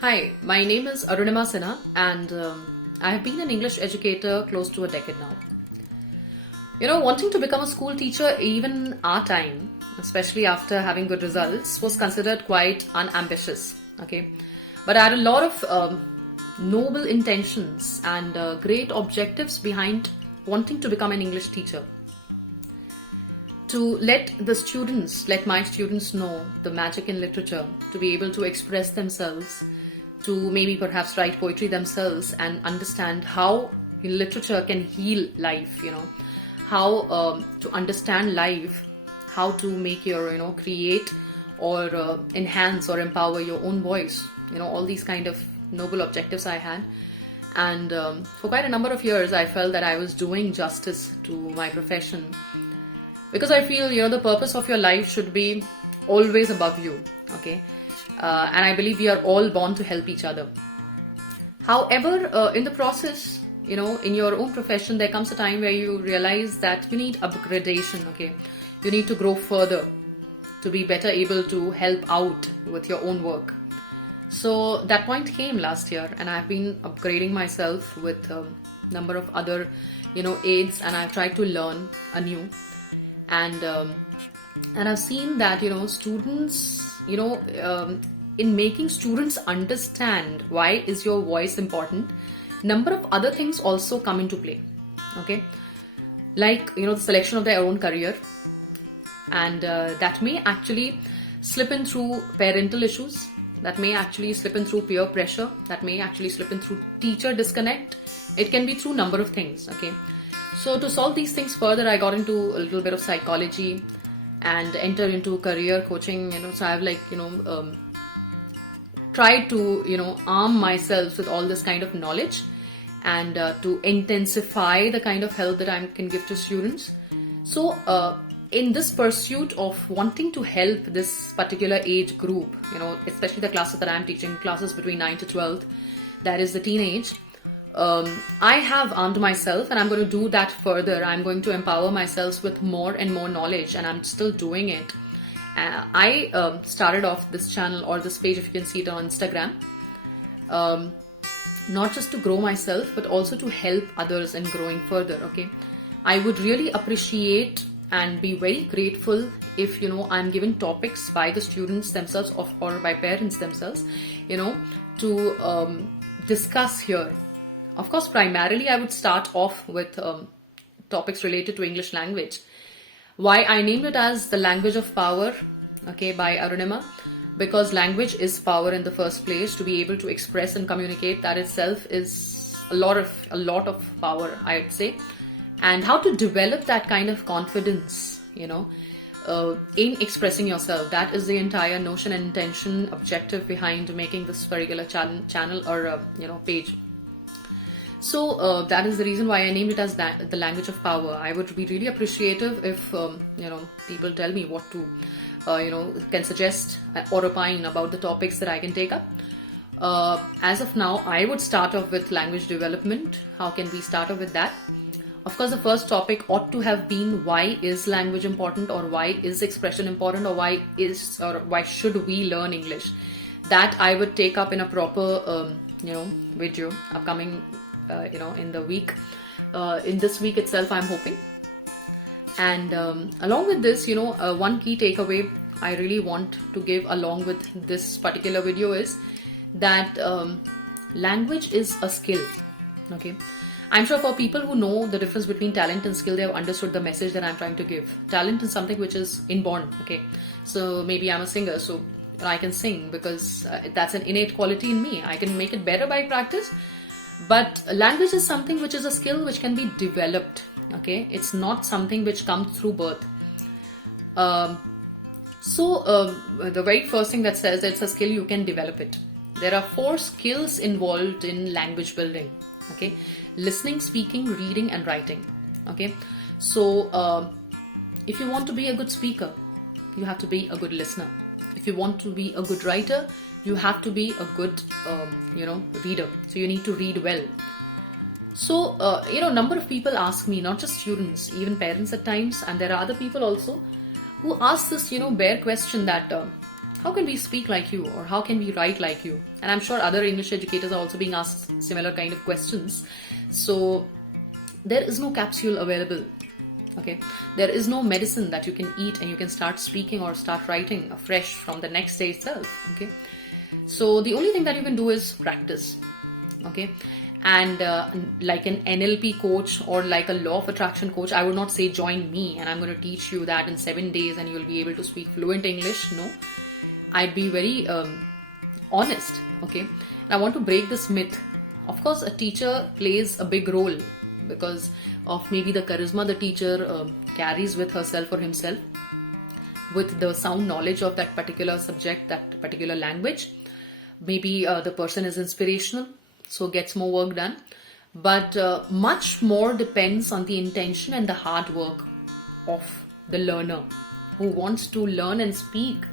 Hi, my name is Arunima Sinha, and I have been an English educator close to a decade now. Wanting to become a school teacher, even our time, especially after having good results, was considered quite unambitious. Okay, but I had a lot of noble intentions and great objectives behind wanting to become an English teacher. To let my students know the magic in literature, to be able to express themselves, to maybe perhaps write poetry themselves and understand how literature can heal life, how to understand life, how to make your, create or enhance or empower your own voice, all these kind of noble objectives I had. And for quite a number of years, I felt that I was doing justice to my profession because I feel the purpose of your life should be always above you. Okay, and I believe we are all born to help each other. However, in the process, in your own profession, there comes a time where you realize that you need upgradation. Okay, you need to grow further to be better able to help out with your own work. So that point came last year, and I've been upgrading myself with a number of other aids, and I've tried to learn anew. And I've seen that students in making students understand why is your voice important, number of other things also come into play. Okay, like the selection of their own career, and that may actually slip in through parental issues, that may actually slip in through peer pressure, that may actually slip in through teacher disconnect. It can be through number of things. Okay, so to solve these things further, I got into a little bit of psychology and enter into career coaching. So I've tried to arm myself with all this kind of knowledge and to intensify the kind of help that I can give to students. So in this pursuit of wanting to help this particular age group, especially the classes that I'm teaching, classes between 9 to 12, that is the teenage, I have armed myself, and I'm going to do that further. I'm going to empower myself with more and more knowledge, and I'm still doing it. I started off this channel or this page, if you can see it on Instagram, not just to grow myself, but also to help others in growing further. Okay, I would really appreciate and be very grateful if I'm given topics by the students themselves or by parents themselves, to discuss here. Of course, primarily I would start off with topics related to English language. Why I named it as the language of power, okay, by Arunima, because language is power in the first place. To be able to express and communicate, that itself is a lot of power, I'd say. And how to develop that kind of confidence, in expressing yourself. That is the entire notion and intention, objective behind making this particular channel or page. So that is the reason why I named it as the language of power. I would be really appreciative if people tell me what to can suggest or opine about the topics that I can take up. As of now, I would start off with language development. How can we start off with that? Of course, the first topic ought to have been why is language important, or why is expression important, or why should we learn English? That I would take up in a proper video upcoming in the week, in this week itself, I'm hoping. And along with this, one key takeaway I really want to give along with this particular video is that language is a skill. Okay, I'm sure for people who know the difference between talent and skill, they have understood the message that I'm trying to give. Talent is something which is inborn. Okay, so maybe I'm a singer, so I can sing because that's an innate quality in me. I can make it better by practice. But language is something which is a skill which can be developed. Okay, it's not something which comes through birth. So the very first thing that says it's a skill, you can develop it. There are 4 skills involved in language building. Okay, listening, speaking, reading, and writing. Okay, so if you want to be a good speaker, you have to be a good listener. If you want to be a good writer, you have to be a good reader. So you need to read well. So number of people ask me, not just students, even parents at times, and there are other people also who ask this bare question that how can we speak like you, or how can we write like you? And I'm sure other English educators are also being asked similar kind of questions. So there is no capsule available. Okay, there is no medicine that you can eat and you can start speaking or start writing afresh from the next day itself. Okay, so the only thing that you can do is practice. Okay, and like an NLP coach or like a law of attraction coach, I would not say join me and I'm going to teach you that in 7 days and you'll be able to speak fluent English. No, I'd be very honest. Okay, and I want to break this myth. Of course, a teacher plays a big role because of maybe the charisma the teacher carries with herself or himself, with the sound knowledge of that particular subject, that particular language. Maybe the person is inspirational, so gets more work done. But much more depends on the intention and the hard work of the learner who wants to learn and speak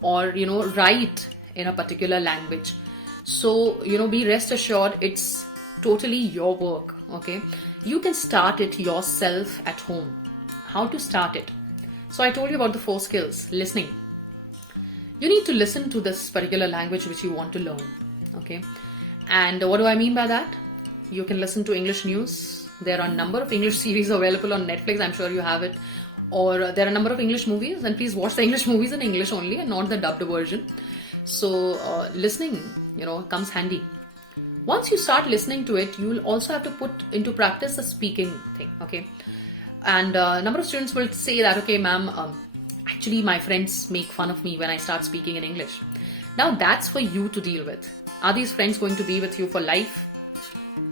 or write in a particular language. So be rest assured, it's totally your work. Okay, you can start it yourself at home. How to start it? So I told you about the 4 skills. Listening. You need to listen to this particular language which you want to learn. Okay, and what do I mean by that? You can listen to English news. There are a number of English series available on Netflix. I'm sure you have it. Or there are a number of English movies, and please watch the English movies in English only and not the dubbed version. So listening, comes handy. Once you start listening to it, you will also have to put into practice the speaking thing. Okay, and a number of students will say that, okay, ma'am, actually my friends make fun of me when I start speaking in English. Now that's for you to deal with. Are these friends going to be with you for life?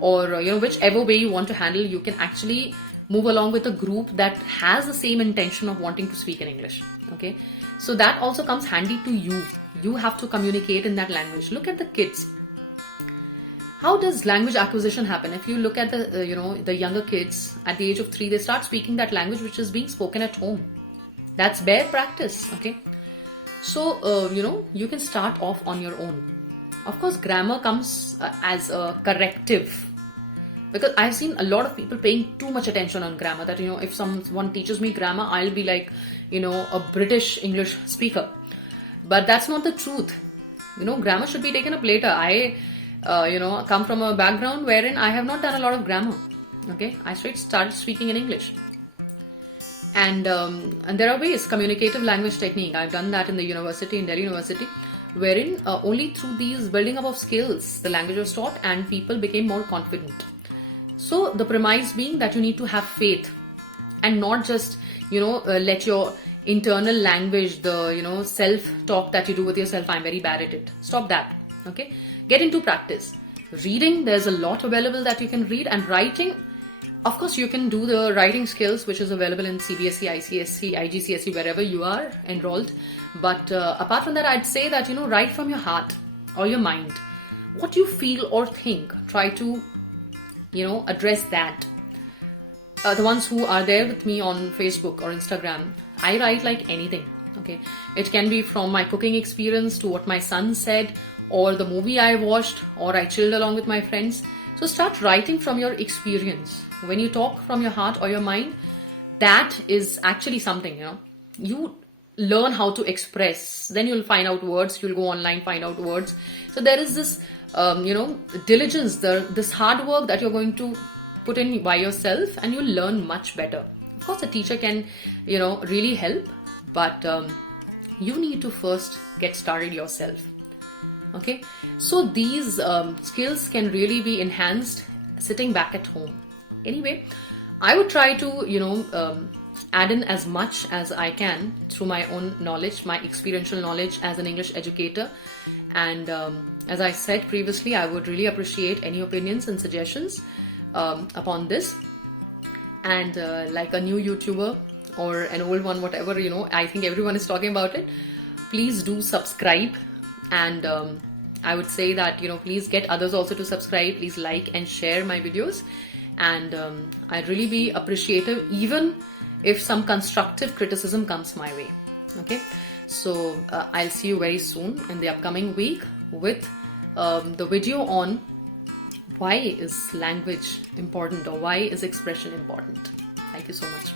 Or whichever way you want to handle, you can actually move along with a group that has the same intention of wanting to speak in English. Okay, so that also comes handy to you. You have to communicate in that language. Look at the kids. How does language acquisition happen? If you look at the younger kids at the age of 3, they start speaking that language which is being spoken at home. That's bare practice. Okay, so you can start off on your own. Of course, grammar comes as a corrective, because I've seen a lot of people paying too much attention on grammar, that if someone teaches me grammar, I'll be like a British English speaker. But that's not the truth. Grammar should be taken up later. I come from a background wherein I have not done a lot of grammar. Okay, I straight started speaking in English. And there are ways. Communicative language technique, I've done that in the university, in Delhi University, wherein only through these building up of skills, the language was taught and people became more confident. So the premise being that you need to have faith and not just let your internal language, the self-talk that you do with yourself, I'm very bad at it. Stop that. Okay, get into practice. Reading, there's a lot available that you can read. And writing, of course, you can do the writing skills which is available in CBSE, ICSE, IGCSE, wherever you are enrolled. But apart from that, I'd say that write from your heart or your mind what you feel or think. Try to address that. The ones who are there with me on Facebook or Instagram, I write like anything. Okay, it can be from my cooking experience to what my son said, or the movie I watched, or I chilled along with my friends. So start writing from your experience. When you talk from your heart or your mind, that is actually something. You learn how to express. Then you'll find out words. You'll go online, find out words. So there is this diligence, this hard work that you're going to put in by yourself, and you'll learn much better. Of course, a teacher can really help, but you need to first get started yourself. Okay, so these skills can really be enhanced sitting back at home. Anyway, I would try to add in as much as I can through my own knowledge, my experiential knowledge as an English educator. And as I said previously, I would really appreciate any opinions and suggestions upon this. And like a new YouTuber or an old one, whatever, I think everyone is talking about it. Please do subscribe. And I would say that, please get others also to subscribe. Please like and share my videos. And I'd really be appreciative even if some constructive criticism comes my way. Okay, so I'll see you very soon in the upcoming week with the video on why is language important, or why is expression important. Thank you so much.